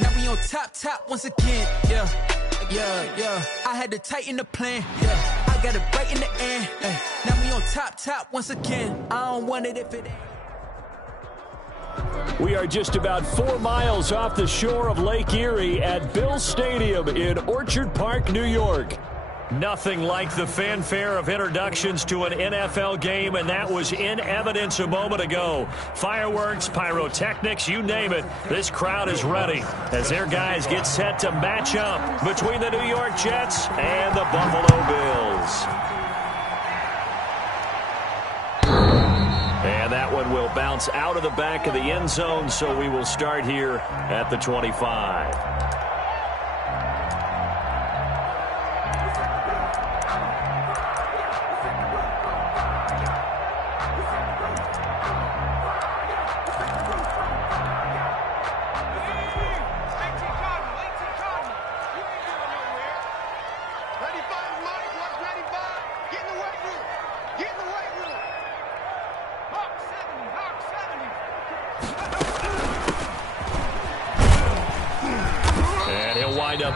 Now we on top once again, yeah. I had to tighten the plan, yeah. I got it right in the end, now we on top once again. I don't want it if it ain't. We are just about 4 miles off the shore of Lake Erie at Bill Stadium in Orchard Park, New York. Nothing like the fanfare of introductions to an NFL game, and that was in evidence a moment ago. Fireworks, pyrotechnics, you name it. This crowd is ready as their guys get set to match up between the New York Jets and the Buffalo Bills. And that one will bounce out of the back of the end zone, so we will start here at the 25.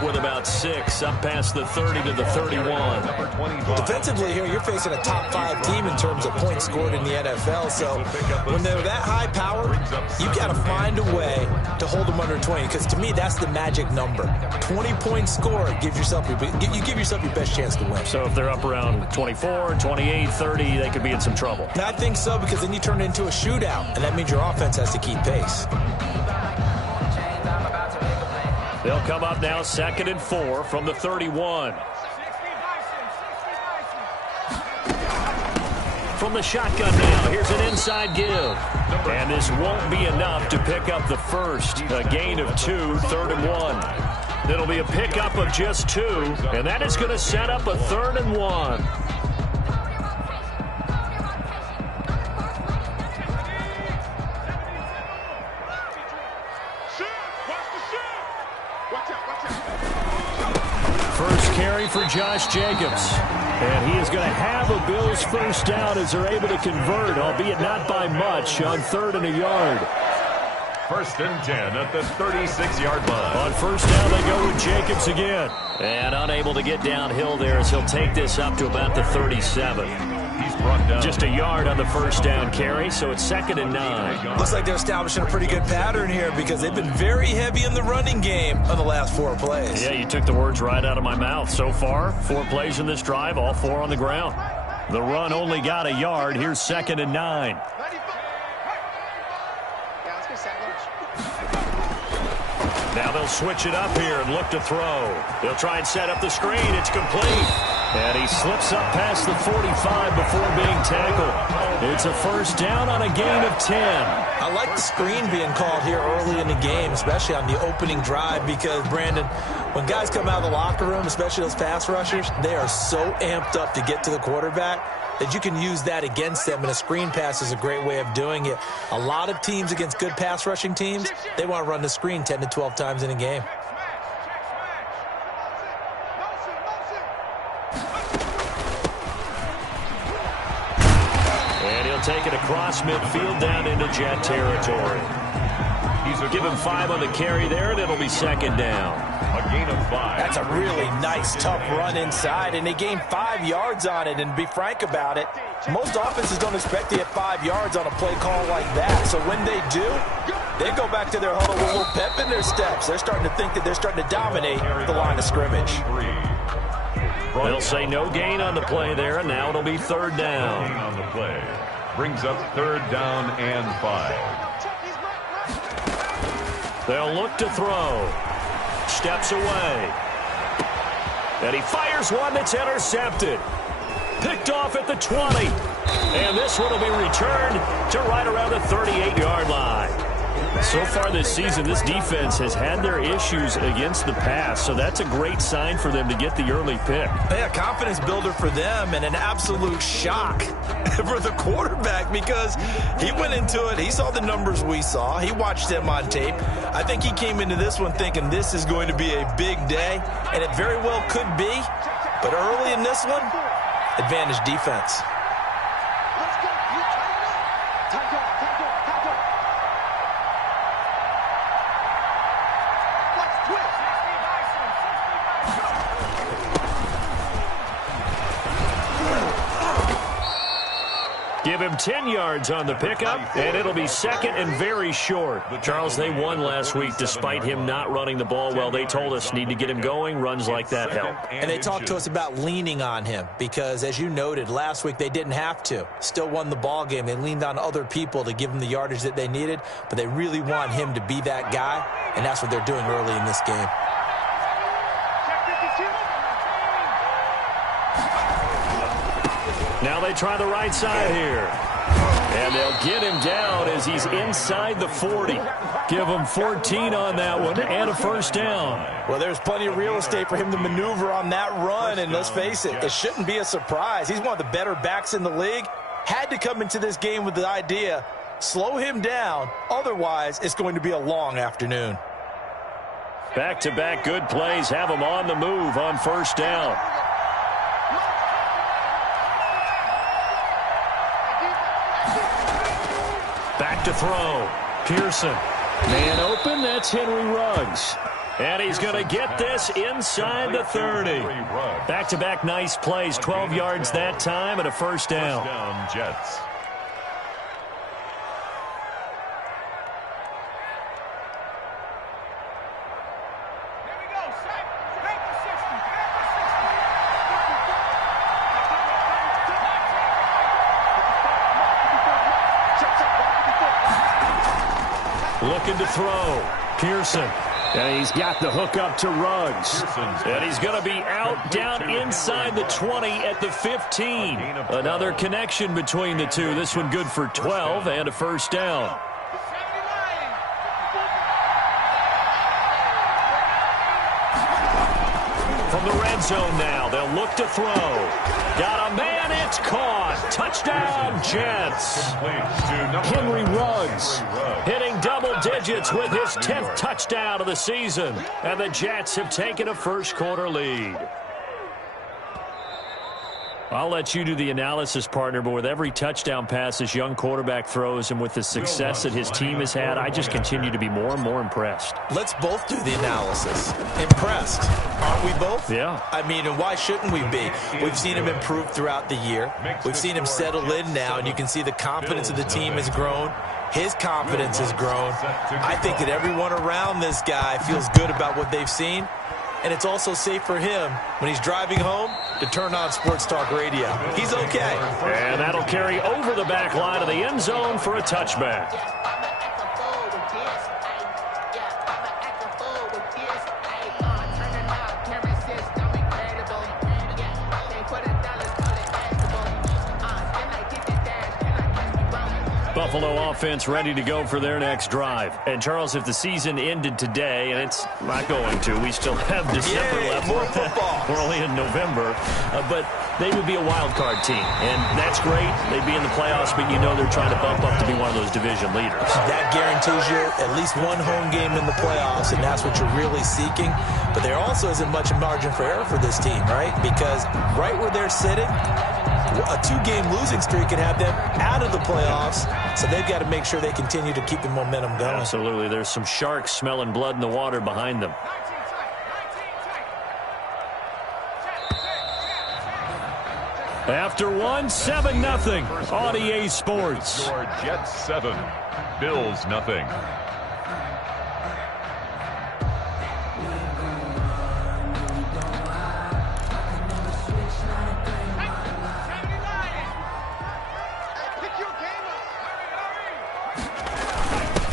With about 6 up past the 30 to the 31. Defensively here, you're facing a top 5 team in terms of points scored in the NFL. So when they're that high power, you've got to find a way to hold them under 20. Because to me, that's the magic number. 20 points scored gives yourself you give yourself your best chance to win. So if they're up around 24, 28, 30, they could be in some trouble. And I think so, because then you turn it into a shootout, and that means your offense has to keep pace. They'll come up now 2nd and 4 from the 31. From the shotgun now, here's an inside give. And this won't be enough to pick up the first. A gain of 2, 3rd and 1. It'll be a pickup of just 2, and that is going to set up a 3rd and 1. First carry for Josh Jacobs. And he is going to have a Bills first down as they're able to convert, albeit not by much, on 3rd and a yard. 1st and 10 at the 36-yard line. On first down, they go with Jacobs again. And unable to get downhill there as he'll take this up to about the 37. He's brought down. Just a yard on the first down carry, so it's 2nd and 9. Looks like they're establishing a pretty good pattern here because they've been very heavy in the running game on the last 4 plays. Yeah, you took the words right out of my mouth. So far, 4 plays in this drive, all 4 on the ground. The run only got a yard. Here's 2nd and 9. Now they'll switch it up here and look to throw. They'll try and set up the screen. It's complete. And he slips up past the 45 before being tackled. It's a first down on a gain of 10. I like the screen being called here early in the game, especially on the opening drive, because, Brandon, when guys come out of the locker room, especially those pass rushers, they are so amped up to get to the quarterback that you can use that against them, and a screen pass is a great way of doing it. A lot of teams against good pass rushing teams, they want to run the screen 10 to 12 times in a game. And he'll take it across midfield down into Jet territory. Give him 5 on the carry there, and it'll be 2nd down. A gain of 5. That's a really nice, tough run inside, and they gained 5 yards on it. And be frank about it, most offenses don't expect to get 5 yards on a play call like that. So when they do, they go back to their huddle with a little pep in their steps. They're starting to think that they're starting to dominate the line of scrimmage. They'll say no gain on the play there, and now it'll be 3rd down. On the play. Brings up 3rd down and 5. They'll look to throw. Steps away. And he fires one that's intercepted. Picked off at the 20. And this one will be returned to right around the 38-yard line. So far this season, this defense has had their issues against the pass, so that's a great sign for them to get the early pick. Yeah, confidence builder for them, and an absolute shock for the quarterback because he went into it. He saw the numbers we saw. He watched them on tape. I think he came into this one thinking this is going to be a big day, and it very well could be. But early in this one, advantage defense. Give him 10 yards on the pickup, and it'll be second and very short. Charles, they won last week despite him not running the ball well. They told us need to get him going. Runs like that help. And they talked to us about leaning on him because, as you noted, last week they didn't have to. Still won the ball game. They leaned on other people to give them the yardage that they needed, but they really want him to be that guy, and that's what they're doing early in this game. Now they try the right side here. And they'll get him down as he's inside the 40. Give him 14 on that one and a first down. Well, there's plenty of real estate for him to maneuver on that run, and let's face it, it shouldn't be a surprise. He's one of the better backs in the league. Had to come into this game with the idea, slow him down, otherwise it's going to be a long afternoon. Back-to-back good plays have him on the move on first down. Back to throw. Pearson. Man open, that's Henry Ruggs. And he's going to get this inside the 30. Back-to-back nice plays, 12 yards that time and a first down. Jets. Looking to throw. Pearson. And he's got the hook up to Ruggs. And he's going to be out down inside the 20 at the 15. Another connection between the two. This one good for 12 and a first down. From the red zone now, they'll look to throw. Got a man, it's caught. Touchdown, Jets. Henry Ruggs hitting double digits with his 10th touchdown of the season. And the Jets have taken a first-quarter lead. I'll let you do the analysis, partner, but with every touchdown pass this young quarterback throws and with the success that his team has had, I just continue to be more and more impressed. Let's both do the analysis. Impressed. Aren't we both? Yeah. I mean, and why shouldn't we be? We've seen him improve throughout the year. We've seen him settle in now, and you can see the confidence of the team has grown. His confidence has grown. I think that everyone around this guy feels good about what they've seen. And it's also safe for him when he's driving home to turn on Sports Talk Radio. He's okay. And that'll carry over the back line of the end zone for a touchback. Buffalo offense ready to go for their next drive. And, Charles, if the season ended today, and it's not going to, we still have December left. More football. We're only in November. But they would be a wild card team. And that's great. They'd be in the playoffs, but you know they're trying to bump up to be one of those division leaders. That guarantees you at least one home game in the playoffs, and that's what you're really seeking. But there also isn't much margin for error for this team, right? Because right where they're sitting, a two-game losing streak could have them out of the playoffs, so they've got to make sure they continue to keep the momentum going. Absolutely. There's some sharks smelling blood in the water behind them. After one, 7-0 on EA Sports. Jets 7, Bills nothing.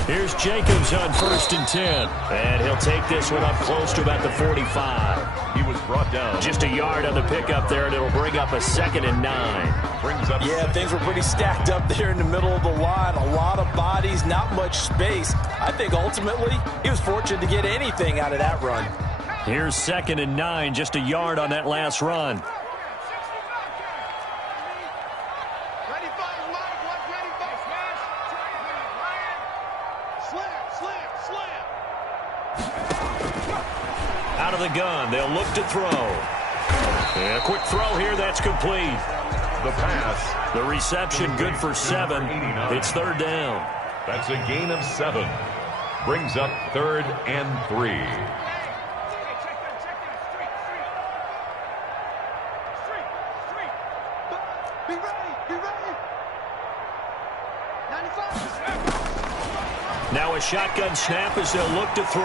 Here's Jacobs on 1st and 10. And he'll take this one up close to about the 45. He was brought down. Just a yard on the pickup there, and it'll bring up a 2nd and 9. Brings up things were pretty stacked up there in the middle of the line. A lot of bodies, not much space. I think ultimately he was fortunate to get anything out of that run. Here's 2nd and 9, just a yard on that last run. Out of the gun, they'll look to throw. And a quick throw here, that's complete. The pass. The reception good for 7. It's 3rd down. That's a gain of 7. Brings up 3rd and 3. a shotgun snap as they'll look to throw.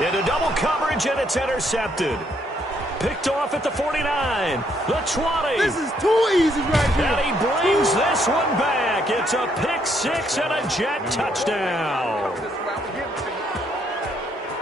Into double coverage, and it's intercepted. Picked off at the 49, the 20. This is too easy right here. And he brings this one back. It's a pick six and a Jet touchdown.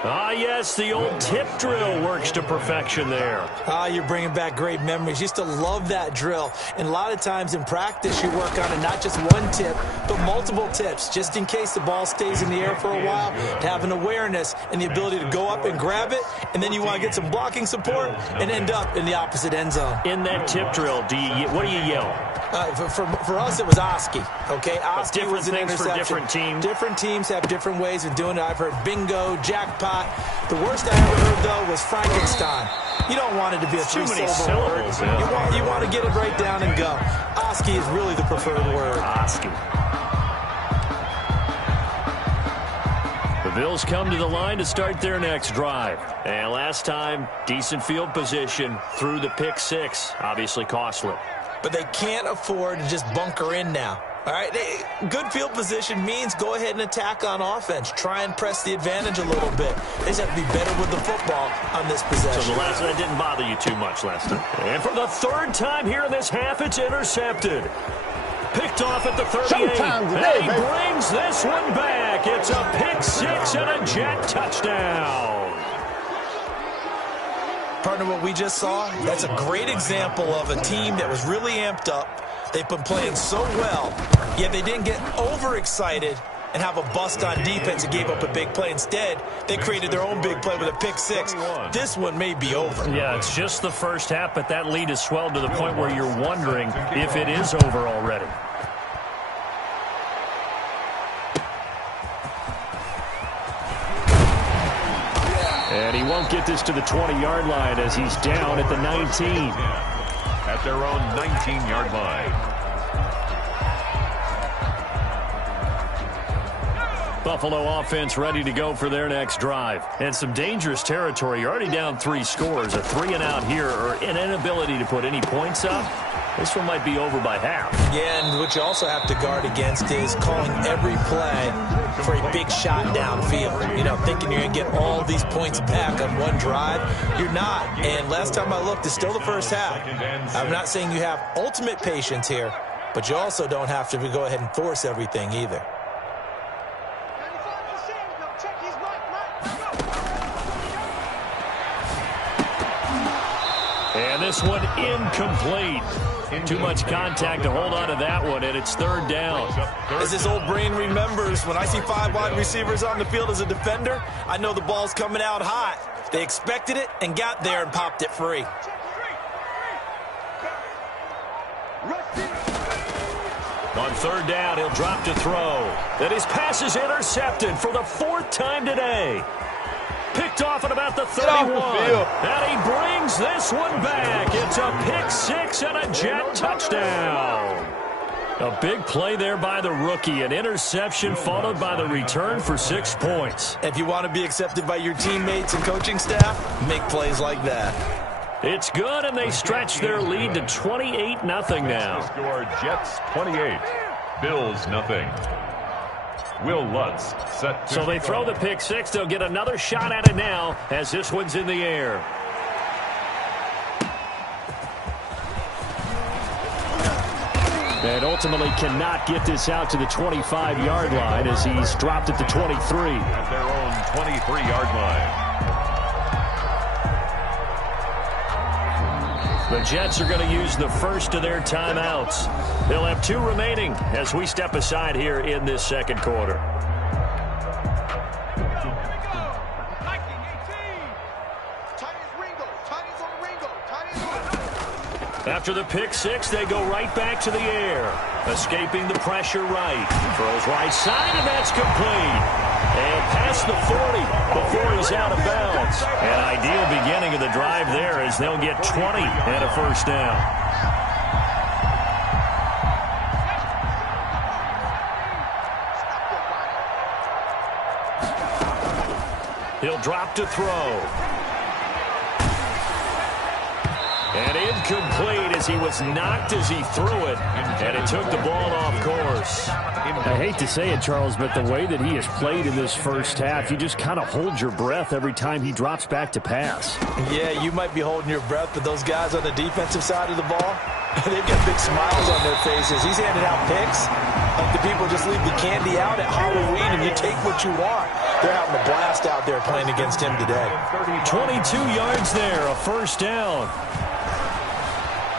Ah, yes, the old tip drill works to perfection there. You're bringing back great memories. Used to love that drill. And a lot of times in practice, you work on it, not just one tip, but multiple tips, just in case the ball stays in the air for a while, to have an awareness and the ability to go up and grab it, and then you want to get some blocking support and end up in the opposite end zone. In that tip drill, what do you yell? For us, it was Oski. Okay, Oski was an interception. For different teams. Different teams have different ways of doing it. I've heard bingo, jackpot. The worst I ever heard, though, was Frankenstein. You don't want it to be a three-syllable word. You want to get it right down and go. Oski is really the preferred word. Oski. The Bills come to the line to start their next drive. And last time, decent field position through the pick six. Obviously costly. But they can't afford to just bunker in now. All right, good field position means go ahead and attack on offense. Try and press the advantage a little bit. They just have to be better with the football on this possession. So that didn't bother you too much last time. And for the third time here in this half, it's intercepted. Picked off at the 38. And he brings this one back. It's a pick six and a Jet touchdown. Partner, what we just saw, that's a great example of a team that was really amped up. They've been playing so well, yet they didn't get overexcited and have a bust on defense and gave up a big play. Instead, they created their own big play with a pick six. This one may be over. Yeah, it's just the first half, but that lead has swelled to the point where you're wondering if it is over already. And he won't get this to the 20-yard line as he's down at the 19. At their own 19-yard line. Buffalo offense ready to go for their next drive. And some dangerous territory. You're already down 3 scores. A 3-and-out here or an inability to put any points up. This one might be over by half. Yeah, and what you also have to guard against is calling every play for a big shot downfield. You know, thinking you're going to get all these points back on one drive. You're not. And last time I looked, it's still the first half. I'm not saying you have ultimate patience here, but you also don't have to go ahead and force everything either. And this one incomplete. Too much contact to hold on to that one, and it's third down. As his old brain remembers, when I see 5 wide receivers on the field as a defender, I know the ball's coming out hot. They expected it and got there and popped it free. On third down, he'll drop to throw. And his pass is intercepted for the 4th time today. Picked off at about the 31. And he brings this one back. It's a pick six and a Jet touchdown. A big play there by the rookie. An interception followed by the return for 6 points. If you want to be accepted by your teammates and coaching staff, make plays like that. It's good, and they stretch their lead to 28-0 now. Score Jets 28, Bills nothing. Will Lutz set to So they throw the pick six. They'll get another shot at it now as this one's in the air. And ultimately cannot get this out to the 25-yard line as he's dropped at the 23. At their own 23-yard line. The Jets are going to use the first of their timeouts. They'll have 2 remaining as we step aside here in this second quarter. After the pick six, they go right back to the air. Escaping the pressure right. Throws right side, and that's complete. And past the 40 before he's out of bounds. An ideal beginning of the drive there as they'll get 20 and a first down. He'll drop to throw. And incomplete as he was knocked as he threw it, and it took the ball off course. I hate to say it, Charles, but the way that he has played in this first half, you just kind of hold your breath every time he drops back to pass. Yeah, you might be holding your breath, but those guys on the defensive side of the ball, they've got big smiles on their faces. He's handing out picks like the people just leave the candy out at Halloween and you take what you want. They're having a blast out there playing against him today. 22 yards there, a first down.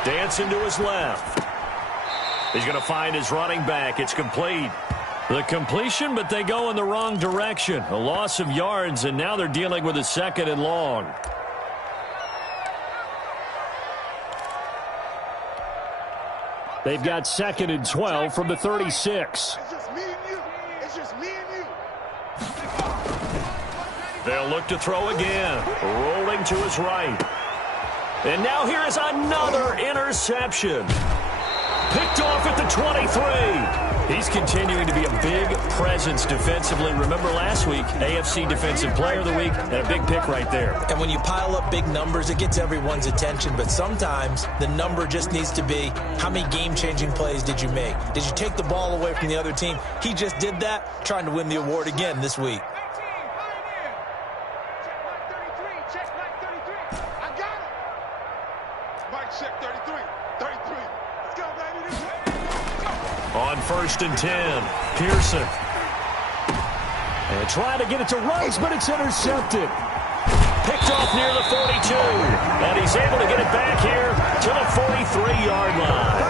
Dancing to his left. He's going to find his running back. It's complete. The completion, but they go in the wrong direction. A loss of yards, and now they're dealing with a 2nd and long. They've got 2nd and 12 from the 36. It's just me and you. It's just me and you. They'll look to throw again. Rolling to his right. And now here is another interception. Picked off at the 23. He's continuing to be a big presence defensively. Remember last week, AFC Defensive Player of the Week, and a big pick right there. And when you pile up big numbers, it gets everyone's attention. But sometimes the number just needs to be, how many game-changing plays did you make? Did you take the ball away from the other team? He just did that, trying to win the award again this week. Check 33. 33. Let's go, baby. On 1st and 10, Pearson. And trying to get it to Rice, but it's intercepted. Picked off near the 42. And he's able to get it back here to the 43-yard line.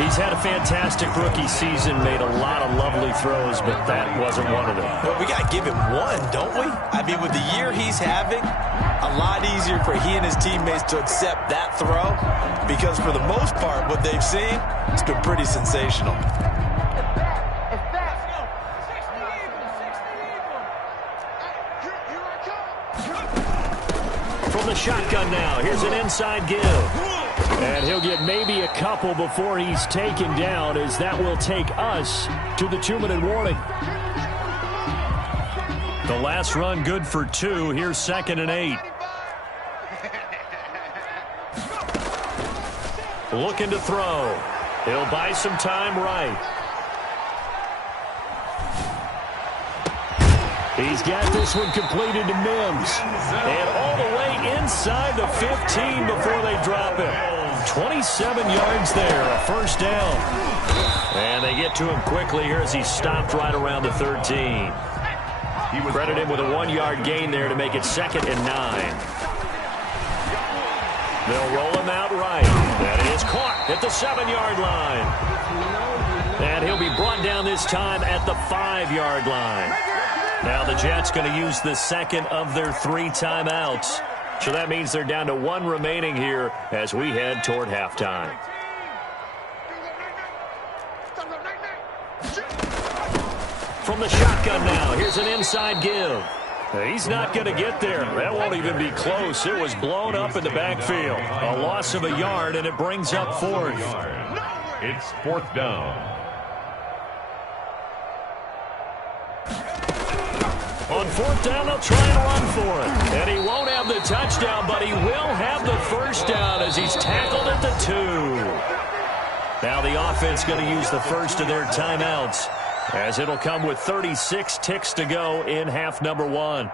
He's had a fantastic rookie season, made a lot of lovely throws, but that wasn't one of them. Well, we got to give him one, don't we? I mean, with the year he's having, a lot easier for he and his teammates to accept that throw because for the most part, what they've seen, it's been pretty sensational. From the shotgun now, here's an inside give. And he'll get maybe a couple before he's taken down, as that will take us to the 2-minute warning. The last run good for 2. Here's 2nd and 8. Looking to throw. He'll buy some time right. He's got this one completed to Mims. And all the way inside the 15 before they drop him. 27 yards there, a first down. And they get to him quickly here as he stopped right around the 13. Credit him with a 1-yard gain there to make it 2nd and 9. They'll roll him out right. And it is caught at the 7-yard line. And he'll be brought down this time at the 5-yard line. Now the Jets going to use the 2nd of their 3 timeouts. So that means they're down to 1 remaining here as we head toward halftime. From the shotgun now, here's an inside give. He's not going to get there. That won't even be close. It was blown up in the backfield. A loss of a yard, and it brings up 4th. It's 4th down. On 4th down, they'll try and run for it. And he won't have the touchdown, but he will have the first down as he's tackled at the 2. Now the offense going to use the first of their timeouts, as it'll come with 36 ticks to go in half number 1.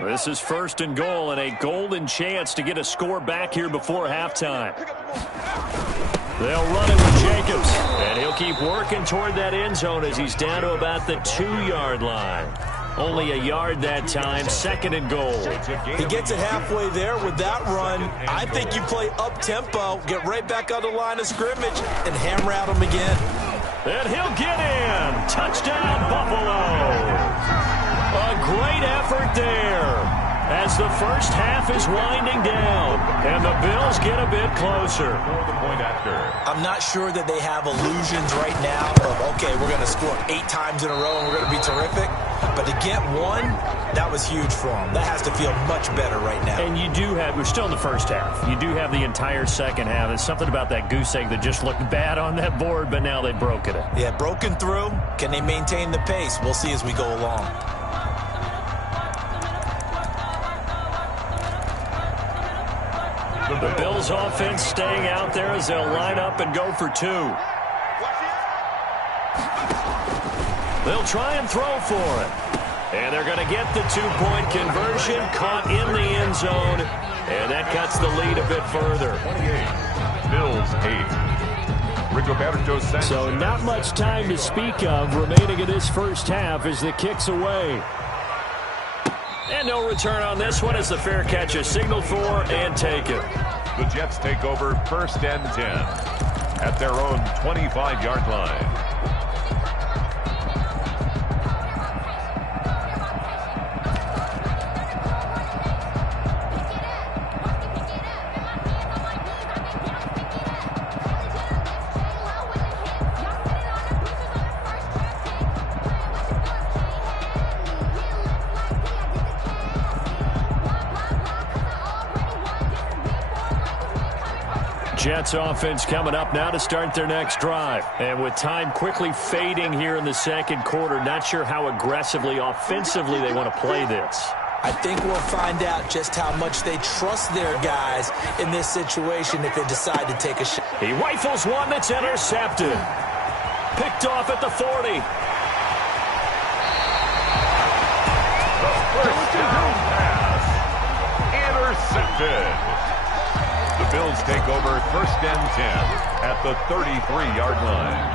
This is 1st and goal, and a golden chance to get a score back here before halftime. They'll run it with Jacobs, and he'll keep working toward that end zone as he's down to about the 2-yard line. Only a yard that time, 2nd and goal. He gets it halfway there with that run. I think you play up-tempo, get right back on the line of scrimmage, and hammer out him again. And he'll get in. Touchdown, Buffalo. A great effort there as the first half is winding down, and the Bills get a bit closer. I'm not sure that they have illusions right now of, okay, we're going to score 8 times in a row and we're going to be terrific. But to get one, That was huge for them. That has to feel much better right now. And you do have, we're still in the first half. You do have the entire second half. There's something about that goose egg that just looked bad on that board, but now they've broken it. Yeah, broken through. Can they maintain the pace? We'll see as we go along. The Bills offense staying out there as they'll line up and go for 2. They'll try and throw for it. And they're going to get the 2-point conversion, caught in the end zone, and that cuts the lead a bit further. 28, Bills 8. Rigoberto Sanchez. So not much time to speak of remaining in this first half as the kick's away. And no return on this one as the fair catch is signaled for and taken. The Jets take over 1st and 10 at their own 25-yard line. Jets offense coming up now to start their next drive. And with time quickly fading here in the second quarter, not sure how aggressively, offensively they want to play this. I think we'll find out just how much they trust their guys in this situation if they decide to take a shot. He rifles one that's intercepted. Picked off at the 40. The first down pass. Intercepted. The Bills take over 1st and 10 at the 33-yard line.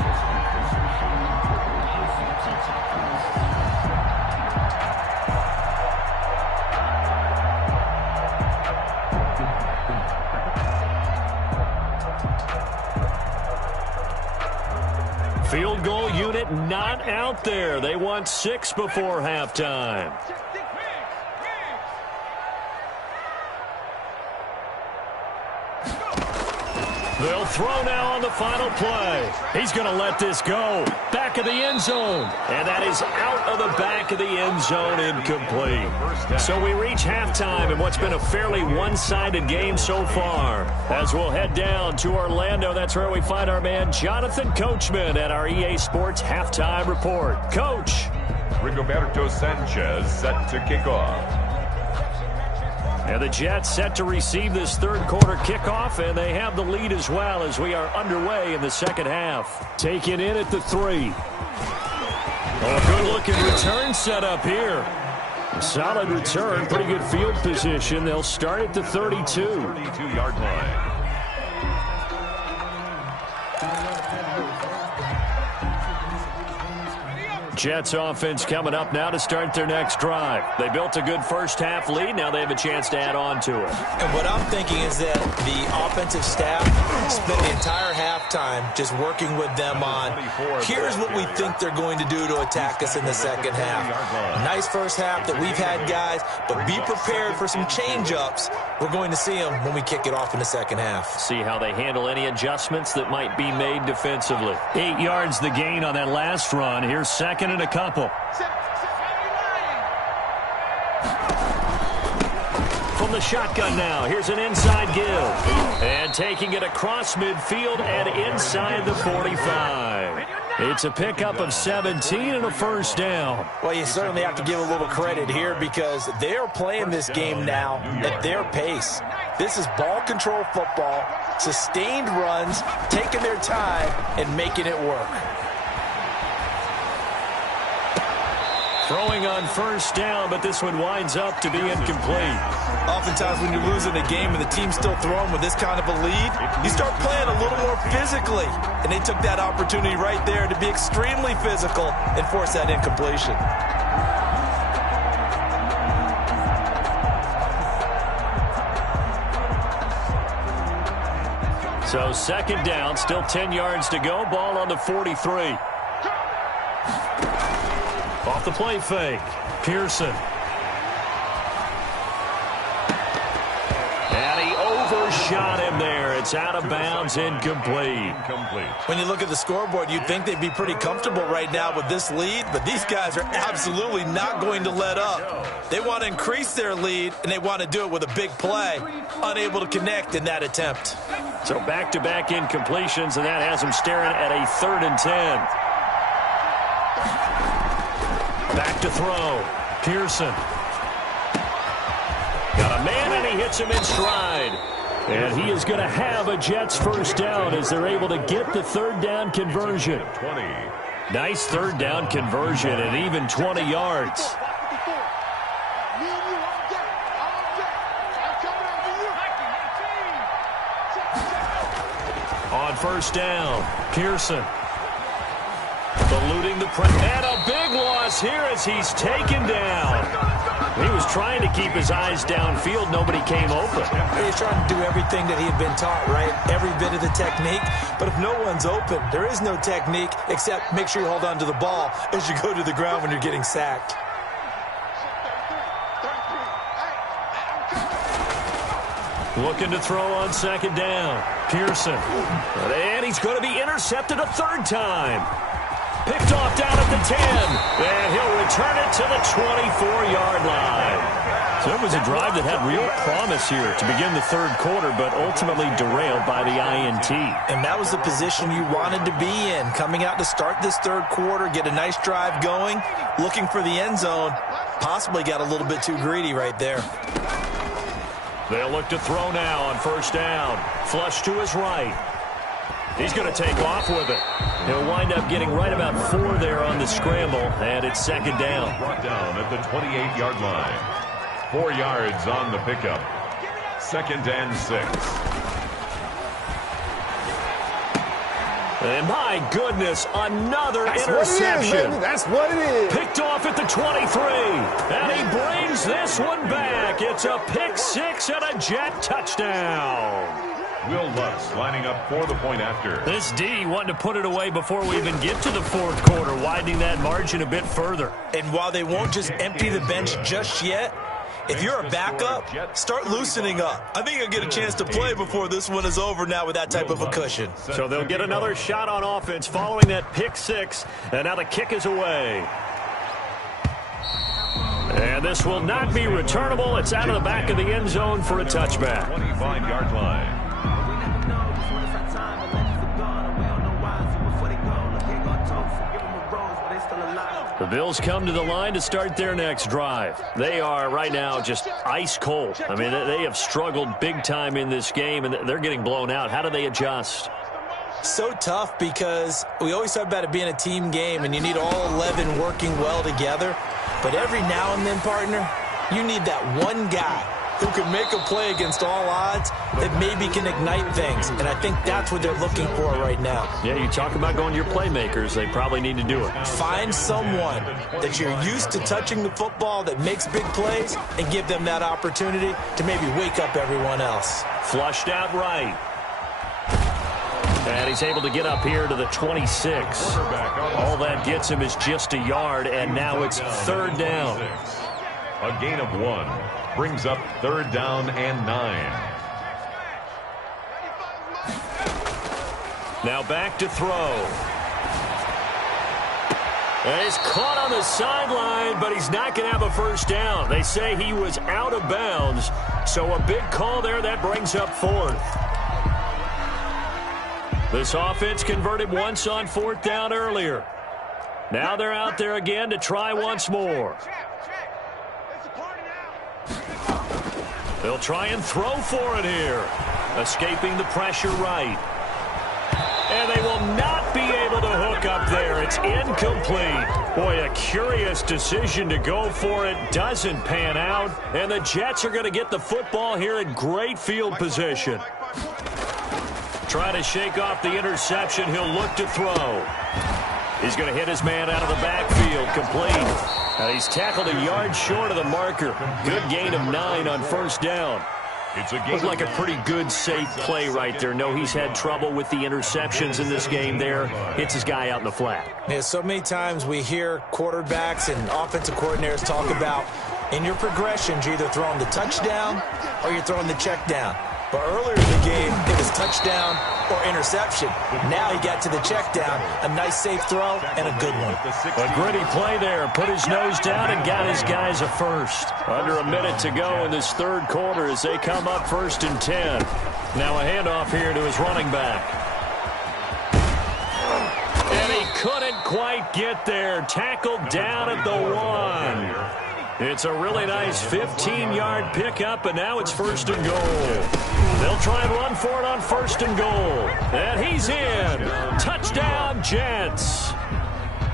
Field goal unit not out there. They want 6 before halftime. They'll throw now on the final play. He's going to let this go. Back of the end zone. And that is out of the back of the end zone, incomplete. So we reach halftime in what's been a fairly one-sided game so far. As we'll head down to Orlando, that's where we find our man Jonathan Coachman at our EA Sports Halftime Report. Coach. Rigoberto Sanchez set to kick off. And the Jets set to receive this third quarter kickoff, and they have the lead as well as we are underway in the second half. Taken in at the 3. A good-looking return set up here. A solid return, pretty good field position. They'll start at the 32. 32-yard line. Jets offense coming up now to start their next drive. They built a good first half lead. Now they have a chance to add on to it. And what I'm thinking is that the offensive staff spent the entire halftime just working with them on, here's what we think they're going to do to attack us in the second half. Nice first half that we've had, guys, but be prepared for some change-ups. We're going to see them when we kick it off in the second half. See how they handle any adjustments that might be made defensively. 8 yards the gain on that last run. Here's second and a couple. From the shotgun now, here's an inside give. And taking it across midfield and inside the 45. It's a pickup of 17 and a first down. Well, you certainly have to give a little credit here because they're playing this game now at their pace. This is ball control football, sustained runs, taking their time, and making it work. Throwing on first down, but this one winds up to be incomplete. Oftentimes when you're losing a game and the team's still throwing with this kind of a lead, you start playing a little more physically. And they took that opportunity right there to be extremely physical and force that incompletion. So second down, still 10 yards to go. Ball on the 43. Off the play fake. Pearson. And he overshot him there. there. It's out of bounds, incomplete. When you look at the scoreboard, you'd think they'd be pretty comfortable right now with this lead, but these guys are absolutely not going to let up. They want to increase their lead, and they want to do it with a big play. Unable to connect in that attempt. So back-to-back incompletions, and that has them staring at a 3rd and 10. Back to throw. Pearson. Got a man, and he hits him in stride. And he is going to have a Jets first down as they're able to get the 3rd down conversion. Nice 3rd down conversion and even 20 yards. On first down, Pearson. Eluding the press. And a big loss here as he's taken down. He was trying to keep his eyes downfield. Nobody came open. He's trying to do everything that he had been taught, right? Every bit of the technique. But if no one's open, there is no technique except make sure you hold on to the ball as you go to the ground when you're getting sacked. Looking to throw on 2nd down. Pearson. And he's going to be intercepted a 3rd time. Picked off down at the 10. And he'll return it to the 24-yard line. So it was a drive that had real promise here to begin the 3rd quarter, but ultimately derailed by the INT. And that was the position you wanted to be in. Coming out to start this 3rd quarter, get a nice drive going, looking for the end zone. Possibly got a little bit too greedy right there. They'll look to throw now on first down. Flush to his right. He's going to take off with it. He'll wind up getting right about 4 there on the scramble, and it's 2nd down. Brought down at the 28-yard line. 4 yards on the pickup. 2nd and 6. And my goodness, another interception. That's what it is. Picked off at the 23. And he brings this one back. It's a pick 6 and a Jet touchdown. Will Lutz lining up for the point after. This D wanting to put it away before we even get to the 4th quarter, widening that margin a bit further. And while they won't just empty the bench just yet, if you're a backup, start loosening up. I think you'll get a chance to play before this one is over now with that type of a cushion. So they'll get another shot on offense following that pick 6, and now the kick is away. And this will not be returnable. It's out of the back of the end zone for a touchback. 25-yard line. The Bills come to the line to start their next drive. They are right now just ice cold. I mean, they have struggled big time in this game, and they're getting blown out. How do they adjust? So tough because we always talk about it being a team game, and you need all 11 working well together. But every now and then, partner, you need that one guy who can make a play against all odds that maybe can ignite things. And I think that's what they're looking for right now. Yeah, you talk about going to your playmakers. They probably need to do it. Find someone that you're used to touching the football that makes big plays and give them that opportunity to maybe wake up everyone else. Flushed out right. And he's able to get up here to the 26. All that gets him is just a yard, and now it's 3rd down. A gain of 1 brings up 3rd down and 9. Now back to throw. And he's caught on the sideline, but he's not going to have a first down. They say he was out of bounds, so a big call there. That brings up 4th. This offense converted once on 4th down earlier. Now they're out there again to try once more. They'll try and throw for it here. Escaping the pressure right. And they will not be able to hook up there. It's incomplete. Boy, a curious decision to go for it. Doesn't pan out. And the Jets are going to get the football here in great field position. Trying to shake off the interception. He'll look to throw. He's going to hit his man out of the backfield. Complete. And he's tackled a yard short of the marker. Good gain of 9 on first down. Looked like a pretty good, safe play right there. No, he's had trouble with the interceptions in this game there. Hits his guy out in the flat. Yeah, so many times we hear quarterbacks and offensive coordinators talk about in your progressions, you're either throwing the touchdown or you're throwing the check down. But earlier in the game, it was touchdown or interception. Now he got to the check down. A nice safe throw and a good one. A gritty play there. Put his nose down and got his guys a first. Under a minute to go in this third quarter as they come up 1st and 10. Now a handoff here to his running back. And he couldn't quite get there. Tackled down at the 1. It's a really nice 15-yard pickup, and now it's 1st and goal. They'll try and run for it on 1st and goal. And he's in. Touchdown, Jets.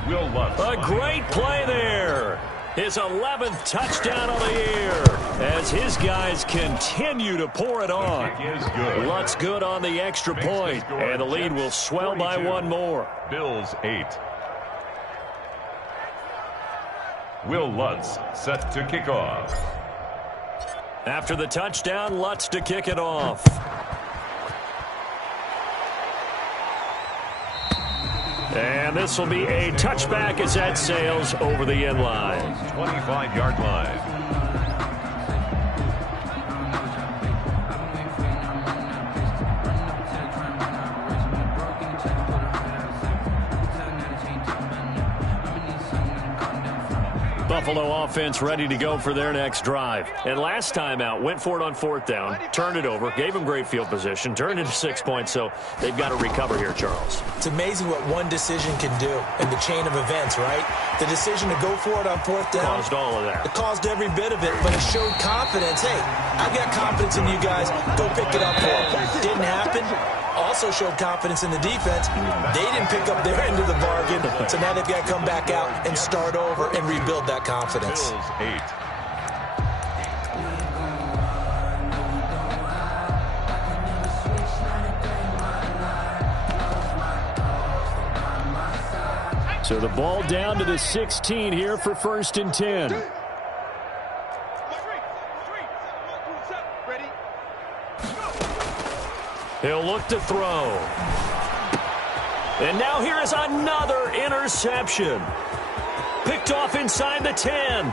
A great play there. His 11th touchdown of the year as his guys continue to pour it on. Lutz good on the extra point, and the lead will swell by one more. Bills 8. Will Lutz set to kick off. After the touchdown, Lutz to kick it off. And this will be a touchback as that sails over the end line. 25-yard line. Buffalo offense ready to go for their next drive. And last time out, went for it on 4th down, turned it over, gave them great field position, turned it to 6 points, so they've got to recover here, Charles. It's amazing what one decision can do in the chain of events, right? The decision to go for it on 4th down. Caused all of that. It caused every bit of it, but it showed confidence. Hey, I've got confidence in you guys. Go pick it up for them. Didn't happen. Also showed confidence in the defense. They didn't pick up their end of the bargain, so now they've got to come back out and start over and rebuild that confidence. Bills 8. So the ball down to the 16 here for 1st and 10. He'll look to throw. And now here is another interception. Picked off inside the 10.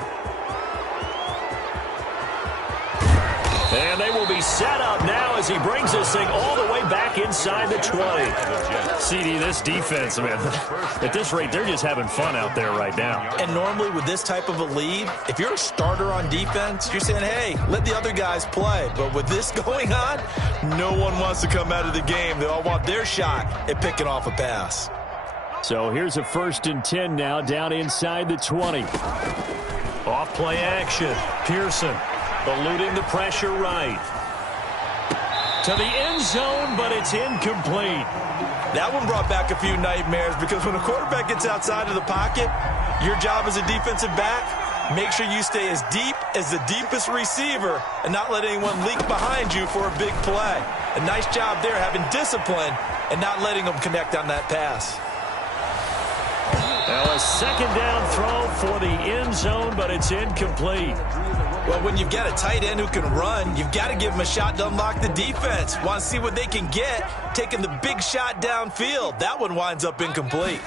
And they will be set up now as he brings this thing all the way back inside the 20. CD, this defense, man, at this rate, they're just having fun out there right now. And normally with this type of a lead, if you're a starter on defense, you're saying, hey, let the other guys play. But with this going on, no one wants to come out of the game. They all want their shot at picking off a pass. So here's a 1st and 10 now down inside the 20. Off play action. Pearson eluding the pressure right. To the end zone, but it's incomplete. That one brought back a few nightmares because when a quarterback gets outside of the pocket, your job as a defensive back, make sure you stay as deep as the deepest receiver and not let anyone leak behind you for a big play. A nice job there having discipline and not letting them connect on that pass. Now a 2nd down throw for the end zone, but it's incomplete. Well, when you've got a tight end who can run, you've got to give him a shot to unlock the defense. Want to see what they can get, taking the big shot downfield. That one winds up incomplete.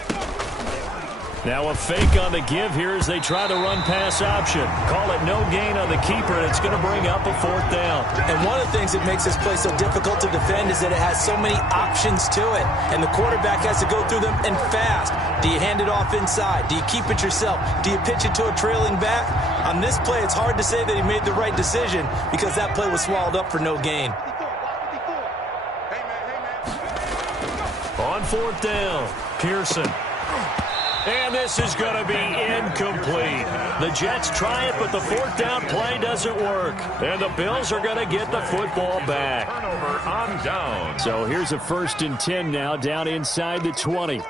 Now a fake on the give here as they try the run-pass option. Call it no gain on the keeper, and it's going to bring up a 4th down. And one of the things that makes this play so difficult to defend is that it has so many options to it, and the quarterback has to go through them and fast. Do you hand it off inside? Do you keep it yourself? Do you pitch it to a trailing back? On this play, it's hard to say that he made the right decision because that play was swallowed up for no gain. On 4th down, Pearson. And this is going to be incomplete. The Jets try it, but the 4th down play doesn't work. And the Bills are going to get the football back. Turnover on down. So here's a 1st and 10 now down inside the 20.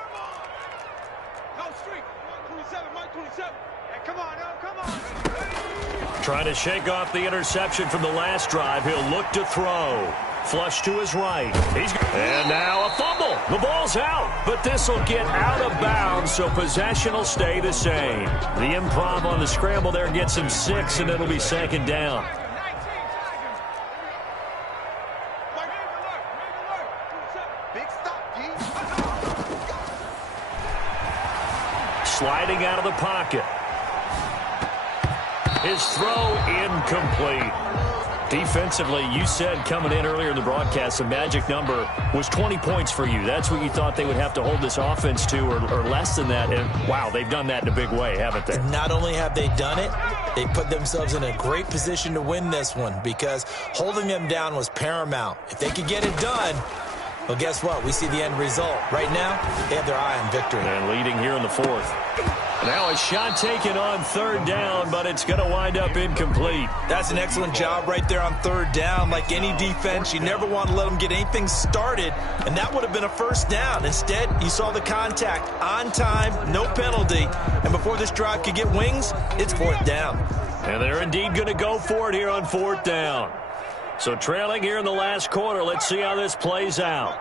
Trying to shake off the interception from the last drive. He'll look to throw. Flush to his right. And now a fumble. The ball's out, but this will get out of bounds, so possession will stay the same. The improv on the scramble there gets him 6, and it'll be 2nd down. Sliding out of the pocket. His throw incomplete. Defensively, you said coming in earlier in the broadcast, the magic number was 20 points for you. That's what you thought they would have to hold this offense to, or less than that. And, wow, they've done that in a big way, haven't they? And not only have they done it, they put themselves in a great position to win this one because holding them down was paramount. If they could get it done, well, guess what? We see the end result. Right now, they have their eye on victory. And leading here in the fourth. Now a shot taken on third down, but it's going to wind up incomplete. That's an excellent job right there on third down. Like any defense, you never want to let them get anything started, and that would have been a first down. Instead, you saw the contact on time, no penalty, and before this drive could get wings, it's fourth down. And they're indeed going to go for it here on fourth down. So trailing here in the last quarter, let's see how this plays out.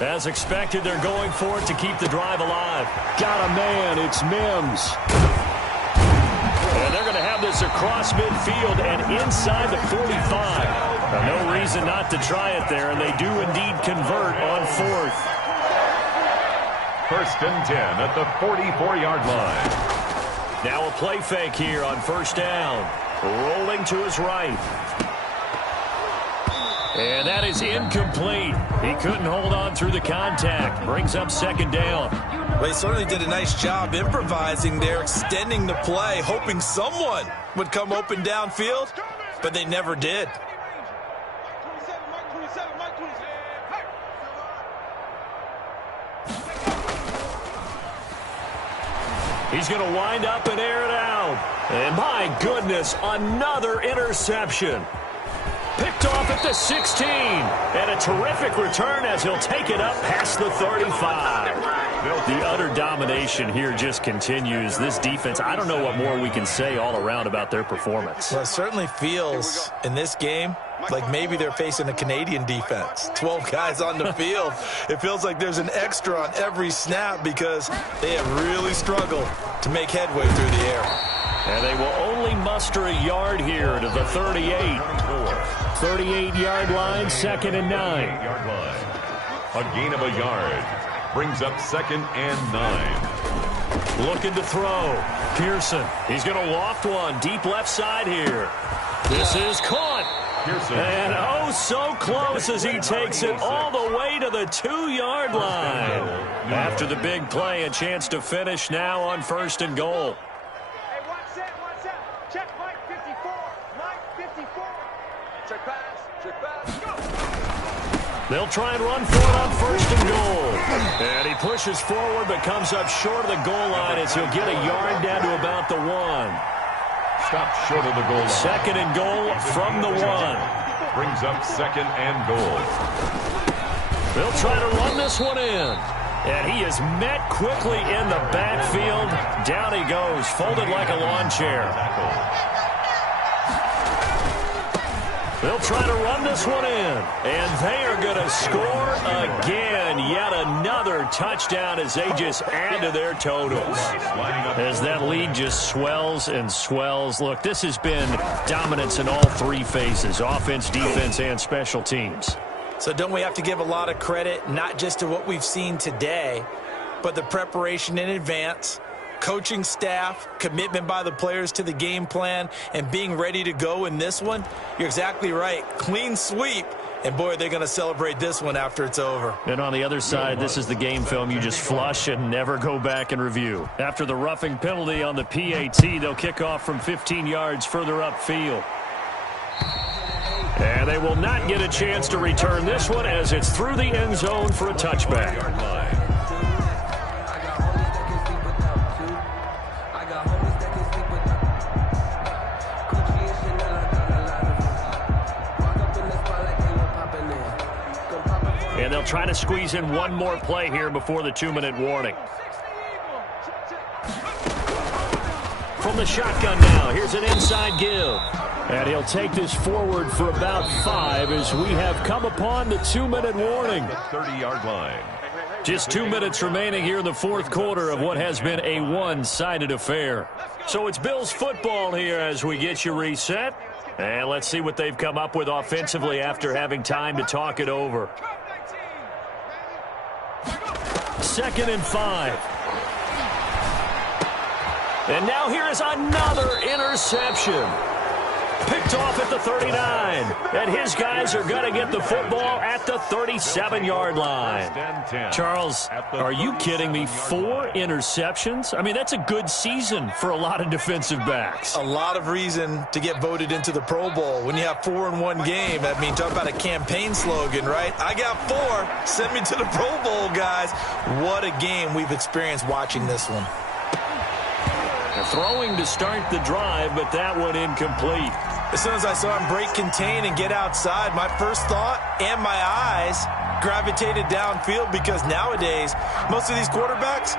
As expected, they're going for it to keep the drive alive. Got a man. It's Mims. And they're going to have this across midfield and inside the 45. Now, no reason not to try it there, and they do indeed convert on fourth. 1st and 10 at the 44-yard line. Now a play fake here on first down. Rolling to his right. And that is incomplete. He couldn't hold on through the contact. Brings up second down. Well, he certainly did a nice job improvising there, extending the play, hoping someone would come open downfield, but they never did. He's going to wind up and air it out. And my goodness, another interception. Picked off at the 16. And a terrific return as he'll take it up past the 35. The utter domination here just continues. This defense, I don't know what more we can say all around about their performance. Well, it certainly feels in this game like maybe they're facing a Canadian defense. 12 guys on the field. It feels like there's an extra on every snap because they have really struggled to make headway through the air. And they will only muster a yard here to the 38. 38-yard line, 2nd and 9. A gain of a yard. Brings up 2nd and 9. Looking to throw. Pearson. He's going to loft one deep left side here. This is caught. Pearson. And oh, so close as he takes it all the way to the 2-yard line. After the big play, a chance to finish now on 1st and goal. They'll try and run for it on 1st and goal. And he pushes forward but comes up short of the goal line as he'll get a yard down to about the 1. Stopped short of the goal line. 2nd and goal from the 1. Brings up 2nd and goal. They'll try to run this one in. And he is met quickly in the backfield. Down he goes, folded like a lawn chair. They'll try to run this one in. And they are going to score again. Yet another touchdown as they just add to their totals. As that lead just swells and swells. Look, this has been dominance in all three phases. Offense, defense, and special teams. So don't we have to give a lot of credit, not just to what we've seen today, but the preparation in advance, coaching staff, commitment by the players to the game plan, and being ready to go in this one? You're exactly right. Clean sweep. And, boy, they're going to celebrate this one after it's over. And on the other side, this is the game film you just flush and never go back and review. After the roughing penalty on the PAT, they'll kick off from 15 yards further upfield. And they will not get a chance to return this one as it's through the end zone for a touchback. And they'll try to squeeze in one more play here before the 2-minute warning. From the shotgun now, here's an inside give. And he'll take this forward for about 5 as we have come upon the 2-minute warning. 30-yard line. Just 2 minutes remaining here in the fourth quarter of what has been a one-sided affair. So it's Bills football here as we get you reset. And let's see what they've come up with offensively after having time to talk it over. 2nd and 5. And now here is another interception. Picked off at the 39. And his guys are going to get the football at the 37-yard line. Charles, are you kidding me? 4 interceptions? I mean, that's a good season for a lot of defensive backs. A lot of reason to get voted into the Pro Bowl. When you have 4 in one game, I mean, talk about a campaign slogan, right? I got 4. Send me to the Pro Bowl, guys. What a game we've experienced watching this one. Throwing to start the drive, but that one incomplete. As soon as I saw him break contain and get outside, my first thought and my eyes gravitated downfield, because nowadays, most of these quarterbacks,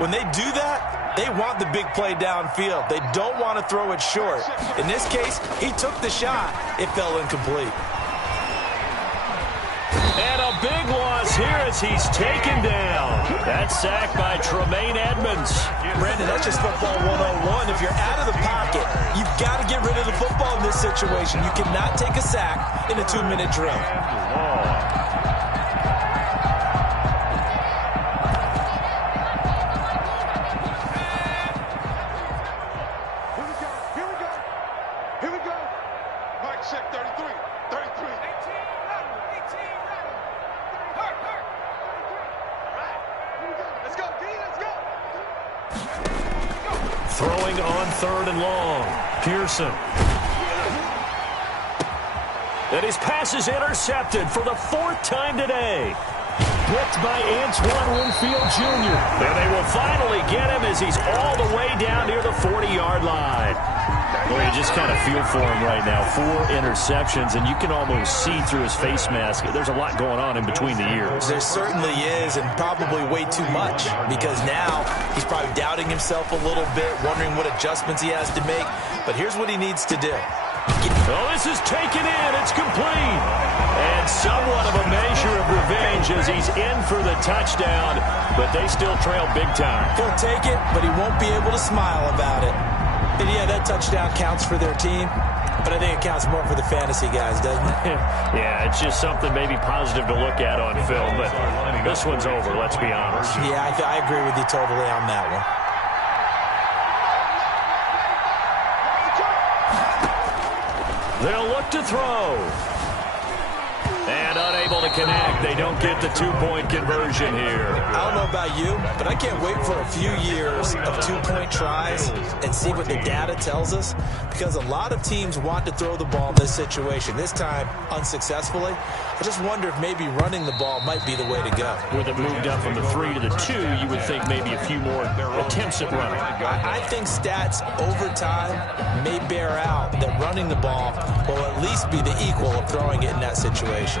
when they do that, they want the big play downfield. They don't want to throw it short. In this case, he took the shot. It fell incomplete. And a big loss here as he's taken down. That sack by Tremaine Edmonds. Brandon, that's just football 101. If you're out of the pocket, you've got to get rid of the football in this situation. You cannot take a sack in a 2-minute drill. Here we go. Mike, check 33. 33. 18, 18, hurt. Right. Here we go. Let's go, D. Let's go. Throwing on 3rd and long. Pearson. And his pass is intercepted for the 4th time today. Picked by Antoine Winfield Jr. And they will finally get him as he's all the way down near the 40-yard line. Well, you just kind of feel for him right now. 4 interceptions, and you can almost see through his face mask. There's a lot going on in between the ears. There certainly is, and probably way too much, because now he's probably doubting himself a little bit, wondering what adjustments he has to make. But here's what he needs to do. Oh, this is taken in. It's complete. And somewhat of a measure of revenge as he's in for the touchdown, but they still trail big time. He'll take it, but he won't be able to smile about it. And yeah, that touchdown counts for their team, but I think it counts more for the fantasy guys, doesn't it? Yeah, it's just something maybe positive to look at on film, but this one's over, let's be honest. Yeah, I agree with you totally on that one. They'll look to throw. And unable to connect. They don't get the 2-point conversion here. I don't know about you, but I can't wait for a few years of 2-point tries and see what the data tells us, because a lot of teams want to throw the ball in this situation. This time, unsuccessfully. I just wonder if maybe running the ball might be the way to go. With it moved up from the 3 to the 2, you would think maybe a few more attempts at running. I think stats over time may bear out that running the ball will at least be the equal of throwing it in that situation.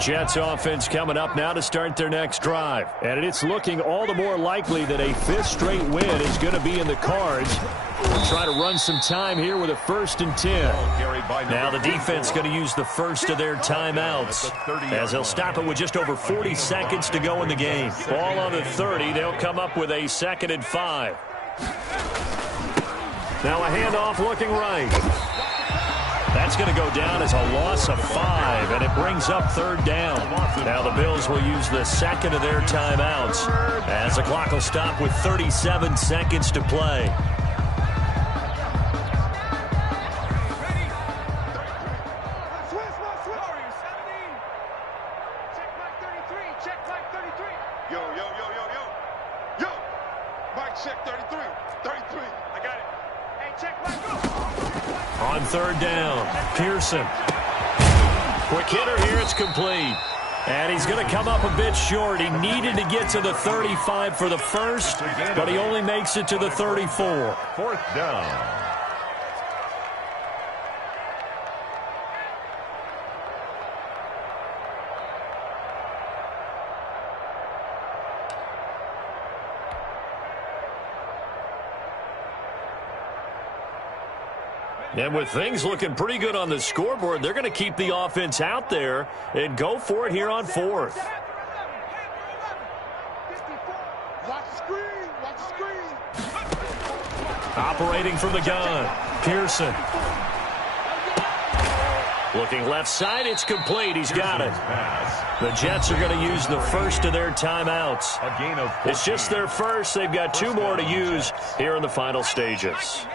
Jets offense coming up now to start their next drive. And it's looking all the more likely that a 5th straight win is going to be in the cards. Try to run some time here with a 1st and 10. Now the defense going to use the first of their timeouts as they'll stop it with just over 40 seconds to go in the game. Ball on the 30. They'll come up with a 2nd and 5. Now a handoff looking right. That's going to go down as a loss of 5, and it brings up 3rd down. Now the Bills will use the 2nd of their timeouts as the clock will stop with 37 seconds to play. Yo, Mike, check 33. 33. I got it. Hey, check Mike. On 3rd down, Pearson. Quick hitter here, it's complete. And he's going to come up a bit short. He needed to get to the 35 for the first, but he only makes it to the 34. 4th down. And with things looking pretty good on the scoreboard, they're going to keep the offense out there and go for it here on 4th. Watch the screen. Watch the screen. Operating from the gun, Pearson. Looking left side, it's complete. He's got it. The Jets are going to use the first of their timeouts. It's just their first. They've got 2 more to use here in the final stages.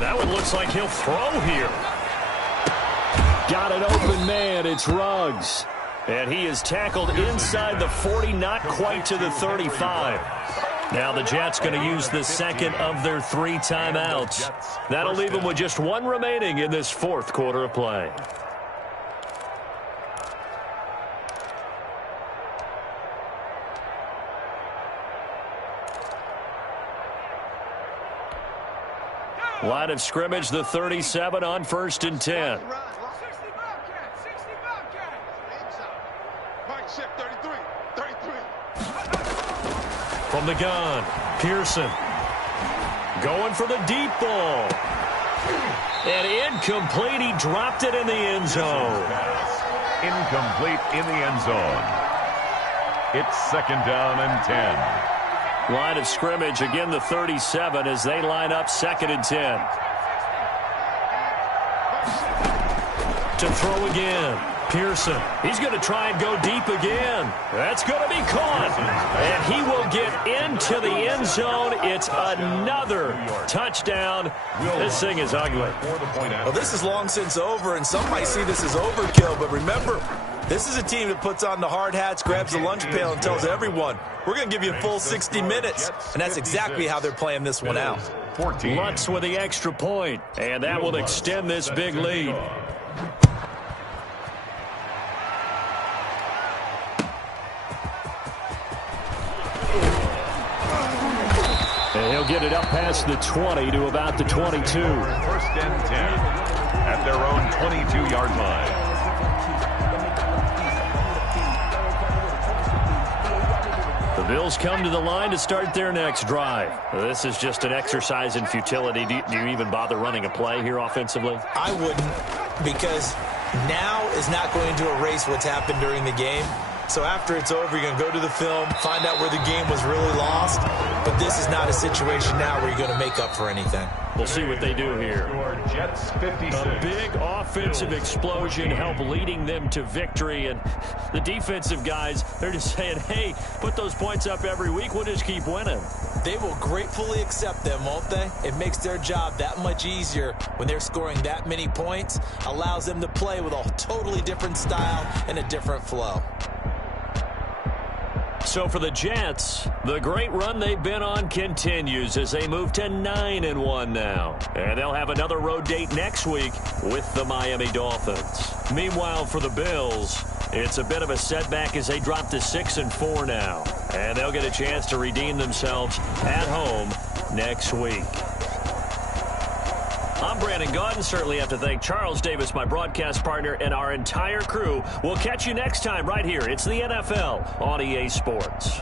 That one looks like he'll throw here. Got an open man. It's Ruggs. And he is tackled inside the 40, not quite to the 35. Now the Jets going to use the second of their 3 timeouts. That'll leave them with just 1 remaining in this 4th quarter of play. Line of scrimmage, the 37 on 1st and 10. From the gun, Pearson going for the deep ball. And incomplete. He dropped it in the end zone. Incomplete in the end zone. It's 2nd down and 10. Line of scrimmage, again the 37 as they line up 2nd and 10. To throw again. Pearson, he's going to try and go deep again. That's going to be caught. And he will get into the end zone. It's another touchdown. This thing is ugly. Well, this is long since over, and some might see this as overkill. But remember, this is a team that puts on the hard hats, grabs the lunch pail, and tells everyone, we're going to give you a full 60 minutes. And that's exactly how they're playing this one out. Lutz with the extra point, and that will extend this big lead. And he'll get it up past the 20 to about the 22. 1st and 10 at their own 22-yard line. The Bills come to the line to start their next drive. This is just an exercise in futility. Do you even bother running a play here offensively? I wouldn't, because now is not going to erase what's happened during the game. So after it's over, you're going to go to the film, find out where the game was really lost. But this is not a situation now where you're going to make up for anything. We'll see what they do here. Jets 56. A big offensive explosion helped leading them to victory. And the defensive guys, they're just saying, hey, put those points up every week. We'll just keep winning. They will gratefully accept them, won't they? It makes their job that much easier when they're scoring that many points. Allows them to play with a totally different style and a different flow. So for the Jets, the great run they've been on continues as they move to 9-1 now. And they'll have another road date next week with the Miami Dolphins. Meanwhile, for the Bills, it's a bit of a setback as they drop to 6-4 now. And they'll get a chance to redeem themselves at home next week. I'm Brandon Gaudin. Certainly have to thank Charles Davis, my broadcast partner, and our entire crew. We'll catch you next time right here. It's the NFL on EA Sports.